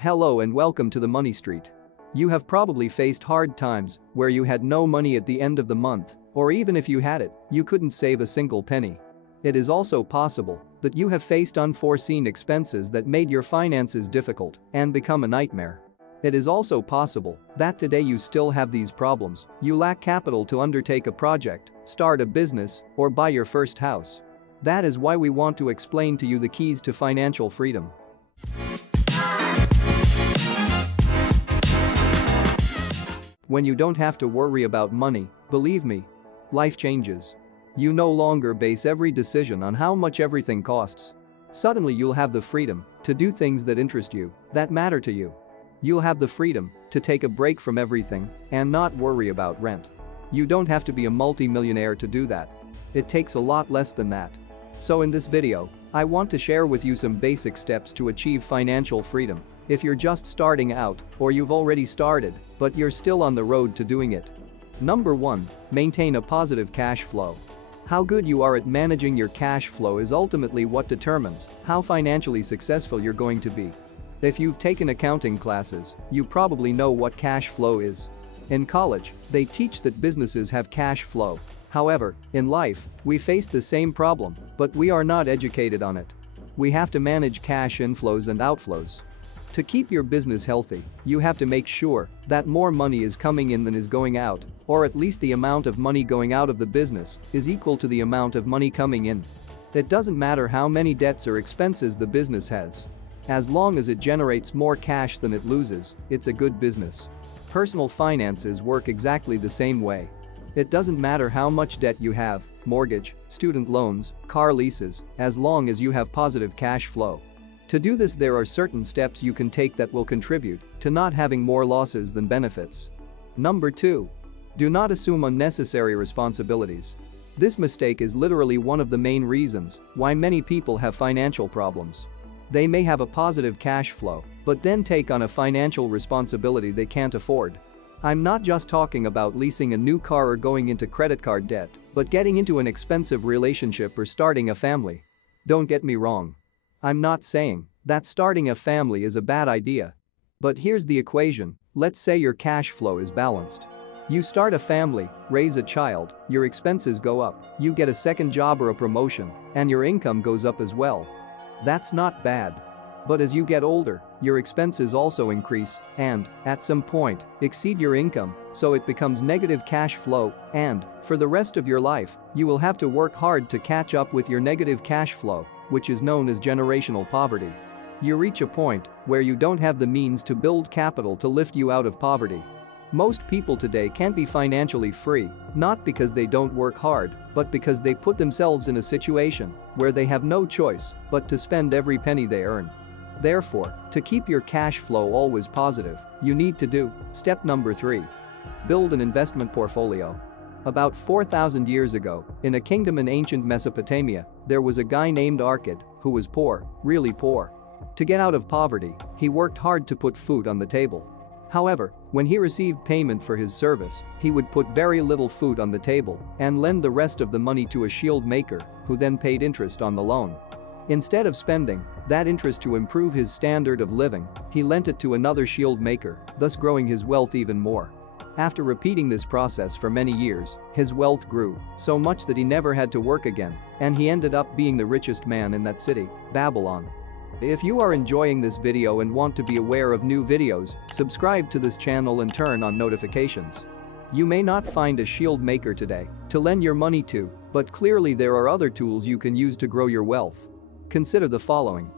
Hello and welcome to the Money Street. You have probably faced hard times where you had no money at the end of the month, or even if you had it, you couldn't save a single penny. It is also possible that you have faced unforeseen expenses that made your finances difficult and become a nightmare. It is also possible that today you still have these problems, you lack capital to undertake a project, start a business, or buy your first house. That is why we want to explain to you the keys to financial freedom. When you don't have to worry about money, believe me, life changes. You no longer base every decision on how much everything costs. Suddenly you'll have the freedom to do things that interest you, that matter to you. You'll have the freedom to take a break from everything and not worry about rent. You don't have to be a multi-millionaire to do that. It takes a lot less than that. So in this video, I want to share with you some basic steps to achieve financial freedom. If you're just starting out, or you've already started, but you're still on the road to doing it. Number 1, maintain a positive cash flow. How good you are at managing your cash flow is ultimately what determines how financially successful you're going to be. If you've taken accounting classes, you probably know what cash flow is. In college, they teach that businesses have cash flow. However, in life, we face the same problem, but we are not educated on it. We have to manage cash inflows and outflows. To keep your business healthy, you have to make sure that more money is coming in than is going out, or at least the amount of money going out of the business is equal to the amount of money coming in. It doesn't matter how many debts or expenses the business has. As long as it generates more cash than it loses, it's a good business. Personal finances work exactly the same way. It doesn't matter how much debt you have, mortgage, student loans, car leases, as long as you have positive cash flow. To do this, there are certain steps you can take that will contribute to not having more losses than benefits. Number 2. Do not assume unnecessary responsibilities. This mistake is literally one of the main reasons why many people have financial problems. They may have a positive cash flow, but then take on a financial responsibility they can't afford. I'm not just talking about leasing a new car or going into credit card debt, but getting into an expensive relationship or starting a family. Don't get me wrong. I'm not saying that starting a family is a bad idea. But here's the equation, let's say your cash flow is balanced. You start a family, raise a child, your expenses go up, you get a second job or a promotion, and your income goes up as well. That's not bad. But as you get older, your expenses also increase and, at some point, exceed your income, so it becomes negative cash flow, and, for the rest of your life, you will have to work hard to catch up with your negative cash flow, which is known as generational poverty. You reach a point where you don't have the means to build capital to lift you out of poverty. Most people today can't be financially free, not because they don't work hard, but because they put themselves in a situation where they have no choice but to spend every penny they earn. Therefore, to keep your cash flow always positive, you need to do step number 3. Build an investment portfolio. About 4,000 years ago, in a kingdom in ancient Mesopotamia, there was a guy named Arkad who was poor, really poor. To get out of poverty, he worked hard to put food on the table. However, when he received payment for his service, he would put very little food on the table and lend the rest of the money to a shield maker, who then paid interest on the loan. Instead of spending that interest to improve his standard of living, he lent it to another shield maker, thus growing his wealth even more. After repeating this process for many years, his wealth grew so much that he never had to work again, and he ended up being the richest man in that city, Babylon. If you are enjoying this video and want to be aware of new videos, subscribe to this channel and turn on notifications. You may not find a shield maker today to lend your money to, but clearly there are other tools you can use to grow your wealth. Consider the following.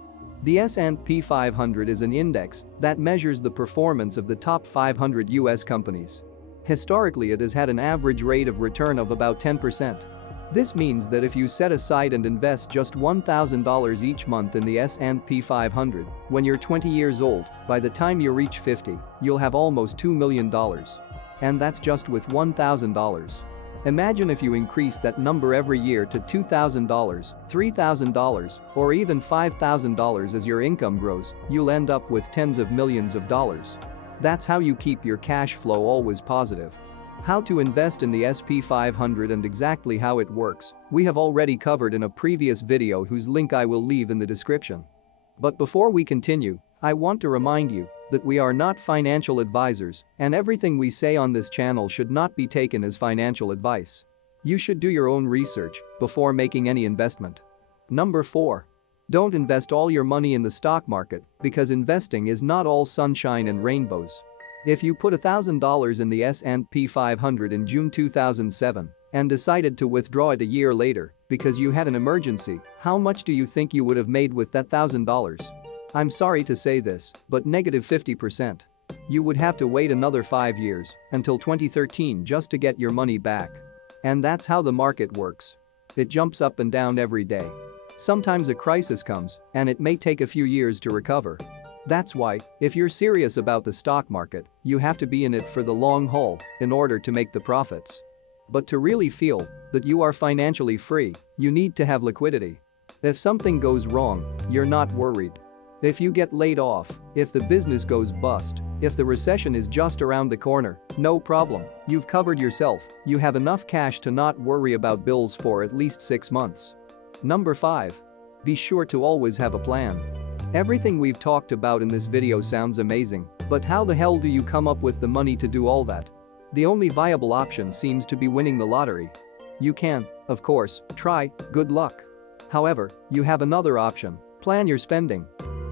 The S&P 500 is an index that measures the performance of the top 500 US companies. Historically, it has had an average rate of return of about 10%. This means that if you set aside and invest just $1,000 each month in the S&P 500, when you're 20 years old, by the time you reach 50, you'll have almost $2 million. And that's just with $1,000. Imagine if you increase that number every year to $2,000, $3,000, or even $5,000 as your income grows, you'll end up with tens of millions of dollars. That's how you keep your cash flow always positive. How to invest in the S&P 500 and exactly how it works, we have already covered in a previous video whose link I will leave in the description. But before we continue, I want to remind you that we are not financial advisors and everything we say on this channel should not be taken as financial advice. You should do your own research before making any investment. Number 4. Don't invest all your money in the stock market because investing is not all sunshine and rainbows. If you put $1,000 in the S&P 500 in June 2007 and decided to withdraw it a year later because you had an emergency, how much do you think you would have made with that $1,000? I'm sorry to say this, but negative 50%. You would have to wait another 5 years until 2013 just to get your money back. And that's how the market works. It jumps up and down every day. Sometimes a crisis comes, and it may take a few years to recover. That's why, if you're serious about the stock market, you have to be in it for the long haul in order to make the profits. But to really feel that you are financially free, you need to have liquidity. If something goes wrong, you're not worried. If you get laid off, if the business goes bust, if the recession is just around the corner, no problem, you've covered yourself, you have enough cash to not worry about bills for at least 6 months. Number 5. Be sure to always have a plan. Everything we've talked about in this video sounds amazing, but how the hell do you come up with the money to do all that? The only viable option seems to be winning the lottery. You can, of course, try, good luck. However, you have another option, plan your spending.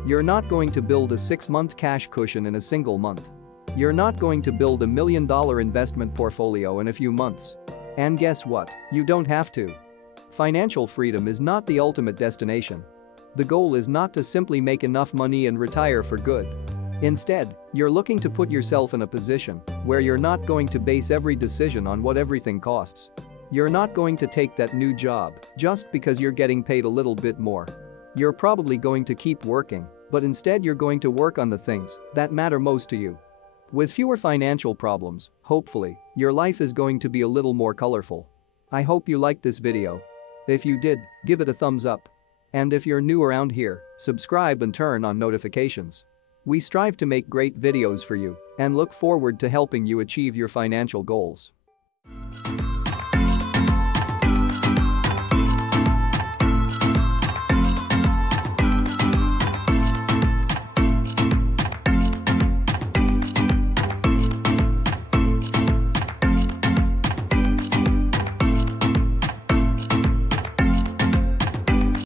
You're not going to build a 6-month cash cushion in a single month. You're not going to build $1 million investment portfolio in a few months. And guess what? You don't have to. Financial freedom is not the ultimate destination. The goal is not to simply make enough money and retire for good. Instead, you're looking to put yourself in a position where you're not going to base every decision on what everything costs. You're not going to take that new job just because you're getting paid a little bit more. You're probably going to keep working, but instead you're going to work on the things that matter most to you. With fewer financial problems, hopefully, your life is going to be a little more colorful. I hope you liked this video. If you did, give it a thumbs up. And if you're new around here, subscribe and turn on notifications. We strive to make great videos for you and look forward to helping you achieve your financial goals.